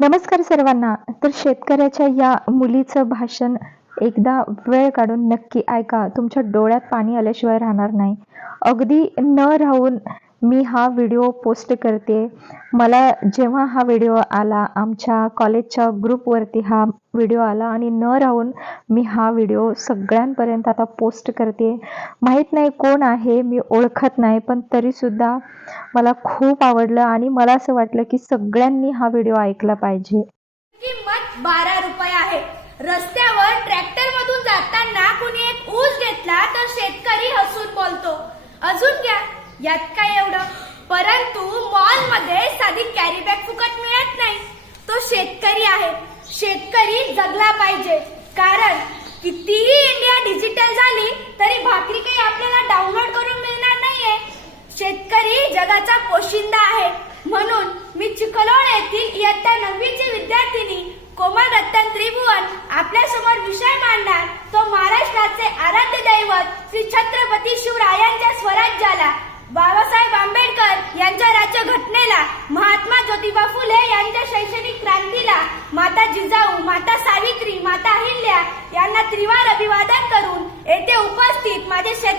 नमस्कार सर्वांना. तर शेतकऱ्याच्या या मुलीचं भाषण एकदा वेळ काढून नक्की ऐका. तुमच्या डोळ्यात पाणी आल्याशिवाय राहणार नाही. अगदी न राहून मी हा व्हिडिओ पोस्ट करते. मला जेव्हा हा व्हिडिओ आला आमच्या कॉलेजच्या ग्रुपवरती हा व्हिडिओ आला आणि न राहून मी हा व्हिडिओ सगळ्यांपर्यंत आता पोस्ट करते. माहीत नाही कोण आहे मी ओळखत नाही पण तरीसुद्धा मला खूप आवडलं आणि मला असं वाटलं की सगळ्यांनी हा व्हिडिओ ऐकला पाहिजे. किंमत बारा रुपये आहे. रस्त्यावर ट्रॅक्टर मधून जाताना कुणी एक ऊस घेतला तर शेतकरी हसून बोलतो. अजून घ्या यात काय एवढं? परंतु मॉलमध्ये साधी कॅरी बॅग फुकट मिळत नाही. तो शेतकरी आहे. शेतकरी जगला पाहिजे. कारण कितीही इंडिया डिजिटल झाली तरी भाकरी काही आपल्याला डाउनलोड करून मिळणार नाहीये. शेतकरी जगाचा पोशिंदा आहे. म्हणून मी चिखलोड येथील इयत्ता नववीची विद्यार्थिनी कोमल रत्तन त्रिभुवन आपल्यासमोर विषय मांडणार. तो महाराष्ट्राचे आराध्य दैवत श्री छत्रपती शिवरायांच्या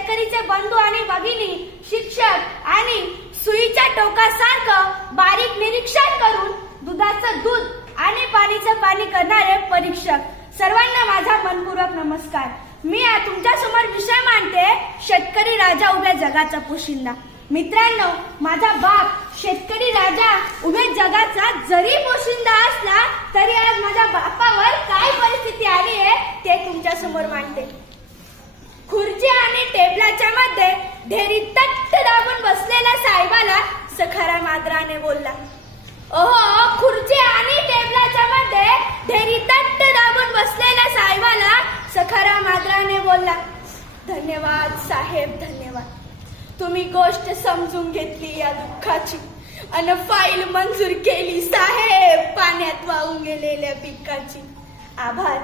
शेतकरीचे बंधू आणि भगिनी शिक्षक आणि सुईच्या टोकासारखं बारीक निरीक्षण करून दुधाचं दूध आणि पाणीचं पाणी करणारे परीक्षक. सर्वांना माझा मनपूर्वक नमस्कार. मी तुमच्यासमोर विषय मांडते शेतकरी राजा उभ्या जगाचा पोशिंदा. मित्रांनो माझा बाप शेतकरी राजा उभ्या जगाचा जरी पोशिंदा असला तरी आज माझ्या बापावर काय परिस्थिती आली आहे ते तुमच्यासमोर मांडते. खुर्ची आणि टेबलाच्या मध्ये ढेरी तट्ट दाबून बसलेल्या साहेबाला सखारा आदराने बोलला ओहो खुर्ची आणि टेबलाच्या मध्ये ढेरी तट्ट दाबून बसलेल्या साहेबाला सखारा आदराने बोलला धन्यवाद साहेब धन्यवाद. तुम्ही गोष्ट समजून घेतली या दुःखाची. अन फाईल मंजूर केली साहेब पाण्यात वाहून गेलेल्या पिकाची. आभार.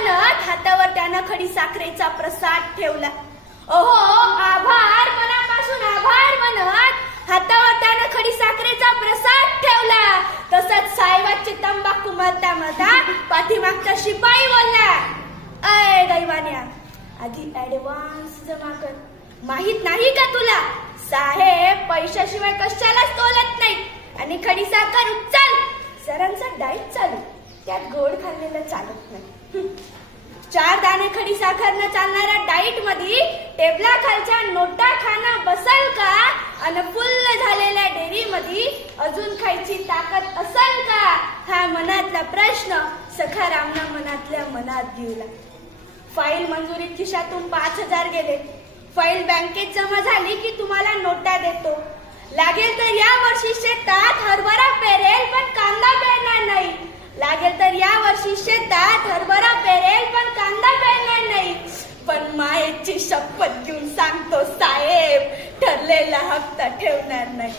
आभार हातावर त्यानं खडी साखरेचा प्रसाद ठेवला. ओहो आभार मनापासून आभार म्हणत हातावर त्यानं खडी साखरेचा प्रसाद ठेवला. तसंच साहेबाची तंबाखू मरता मरता पाठीमागचा शिपाई बोलला अय दैवान्या आधी ऍडव्हान्स जमा कर. माहीत नाही का तुला? साहेब पैशाशिवाय कशालाच तोलत नाही आणि खडी साखर उचल. सरांचा डाईट चालू. त्यात गोड खाल्लेलं चालत नाही. चार दाणे खडी साखर न चालणाऱ्या डाईटमध्ये टेबला खालच्या नोटा खाणं बसल का? आणि फुल्ल झालेल्या डेअरी मध्ये अजून खायची ताकद असल का? हा मनातला प्रश्न सखारामना मनातल्या मनात गेला फाईल मंजुरीत खिशातून पाच हजार गेले. फाईल बँकेत जमा झाली की तुम्हाला नोटा देतो. लागेल तर या वर्षी शेतात हरभरा पेरेल पण कांदा पेरणार नाही लागेल तर या वर्षी शेतात हरभरा पेरेल पण कांदा पेरणार नाही पण मायेची शपथ घेऊन सांगतो साहेब ठरलेला करणार नाही.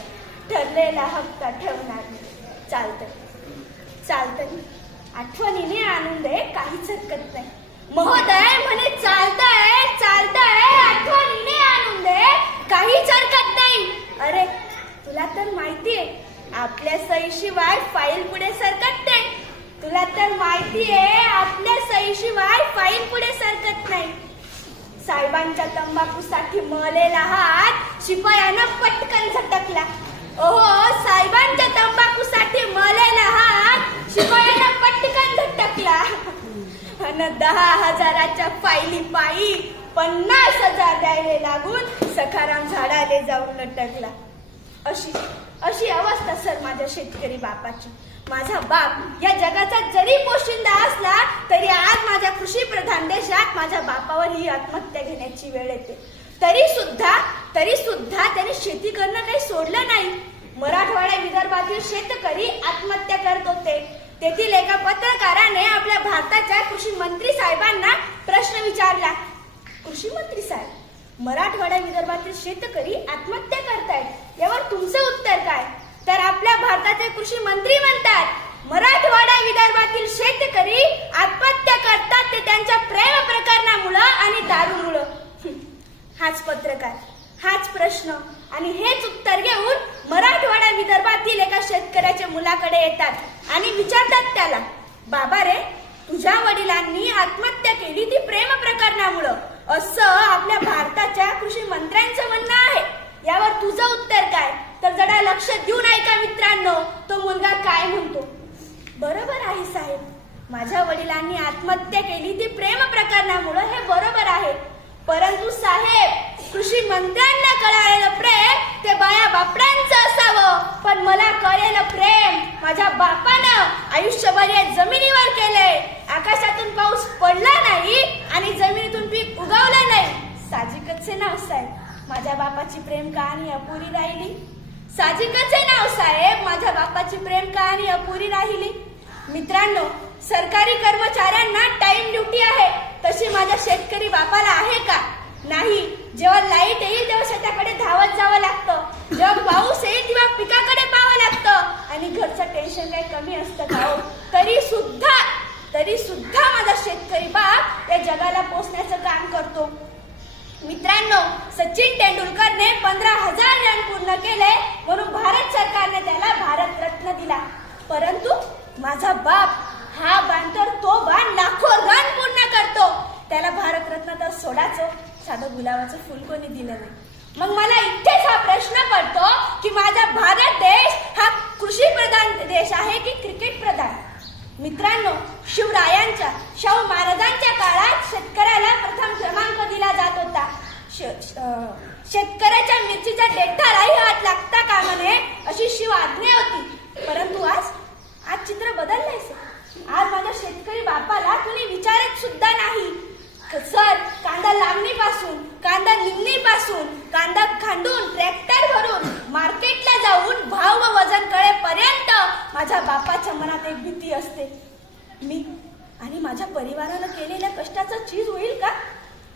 ठरलेला हप्ता ठेवणार नाही. चालतंय. चालतंय. आठवणीने आणून दे काहीच हरकत नाही. महोदय म्हणे चालतंय चालतंय. आठवणीने आणून दे काहीच हरकत नाही. अरे तुला तर माहितीये आपल्या सहीशिवाय फाईल पुढे सरकत नाही. तुला तर माहितीये आपल्या सहीशिवाय फाईल पुढे सरकत नाही. साहेबांच्या तंबाखूसाठी मळलेला हा शिपायानं पटकन झटकला. ओहो साहेबांच्या तंबाखूसाठी मलेला हात शिपायानं पटकन झटकला. अन दहा हजाराच्या पायली पायी पन्नास हजार द्यायला लागून सखाराम झाडाले जाऊन लटकला. अशी अशी अवस्था सर माझ्या शेतकरी बापाची. माझा बाप या जगाचा जरी पोशिंदा असला तरी आज माझ्या कृषी प्रधान देशात माझ्या बापावर ही आत्महत्या घेण्याची वेळ येते. तरी सुद्धा तरी सुद्धा त्यांनी शेती करणं काही सोडलं नाही. मराठवाड्या विदर्भातील शेतकरी आत्महत्या करत होते. तेथील एका पत्रकाराने आपल्या भारताच्या कृषी मंत्री साहेबांना प्रश्न विचारला कृषी मंत्री साहेब मराठवाडा विदर्भातील शेतकरी आत्महत्या करतायत. यावर तुमचं उत्तर काय? तर आपल्या भारताचे कृषी मंत्री म्हणतात मराठवाडा विदर्भातील शेतकरी आत्महत्या करतात ते त्यांच्या प्रेम प्रकरणामुळं आणि दारूमुळं हाच पत्रकार. हाच प्रश्न. आणि हेच उत्तर घेऊन मराठवाडा विदर्भातील एका शेतकऱ्याच्या मुलाकडे येतात आणि विचारतात त्याला बाबा रे तुझ्या वडिलांनी आत्महत्या केली ती प्रेम प्रकरणामुळं. असं आपल्या भारताच्या कृषी मंत्र्यांचं म्हणणं आहे. यावर तुझं उत्तर काय? तर जरा लक्ष देऊन ऐका मित्रांनो तो मुलगा काय म्हणतो. बरोबर आहे साहेब. माझ्या वडिलांनी आत्महत्या केली ती प्रेम प्रकरणामुळं हे बरोबर आहे. परंतु साहेब कृषी मंत्र्यांना कळालेलं प्रेम ते बाया बापड्यांचं असावं. पण मला कळलेलं प्रेम. माझ्या बापानं आयुष्यभर या जमिनीवर केलंय. आकाशातून पाऊस पडला नाही आणि जमिनीतून पीक उगवलं नाही. साजिकच नाव साहेब. माझ्या बापाची प्रेम कहाणी अपुरी राहिली. साजिकच नाव साहेब. माझ्या बापाची प्रेम कहाणी अपुरी राहिली. मित्रांनो सरकारी कर्मचाऱ्यांना टाइम ड्युटी आहे. तशी माझ्या शेतकरी बापाला आहे का? नाही. जेव्हा लाइट येईल तेव्हा शेताकडे धावत जावं लागतं. जेव्हा पाऊस येईल तेव्हा पिकाकडे पाहावं लागतं. आणि घरचं टेन्शन काही कमी असतं का हो? तरी सुद्धा तरी सुद्धा माझा शेतकरी बाप या जगाला पोचण्याचं काम करतो. मित्रांनो सचिन तेंडुलकरने पंधरा हजार रन पूर्ण केले म्हणून भारत सरकारने त्याला भारत रत्न दिला परंतु माझा बाप हा बाण तर तो बाण लाखो रन पूर्ण करतो त्याला भारत रत्न तर सोडाचो साधं गुलाबाचं फुल कोणी दिलं नाही. मग मला इथेच हा प्रश्न पडतो की माझा भारत देश हा कृषी प्रधान देश आहे की क्रिकेट प्रधान? मित्रांनो शिवरायांच्या शाहू महाराजांच्या काळात शेतकऱ्याला प्रथम क्रमांक दिला जात होता. श- शेतकऱ्याच्या मिरचीचा देठालाही हात लागता कामा नये अशी शिव आज्ञा होती परंतु आज आज चित्र बदललंय सर आज माझ्या शेतकरी बापाला कुणी विचारत सुद्धा नाही सर कांदा लावणीपासून कांदा निमणीपासून कांदा खांडून ट्रॅक्टर भरून मार्केटला जाऊन भाव व वजन कळेपर्यंत माझ्या बापाच्या मनात एक भीती असते मी परिवाराला परिवारानं केलेल्या कष्टाचं चीज होईल का?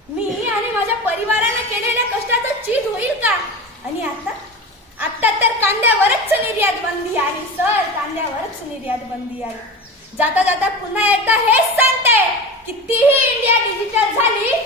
मी आणि माझ्या परिवारानं केलेल्या कष्टाचं चीज होईल का? आणि आता? आता तर कांद्यावरच निर्यात बंदी आली सर. कांद्यावरच निर्यात बंदी आली जाता जाता पुन्हा एकदा हेच सांगते. कितीही इंडिया डिजिटल झाली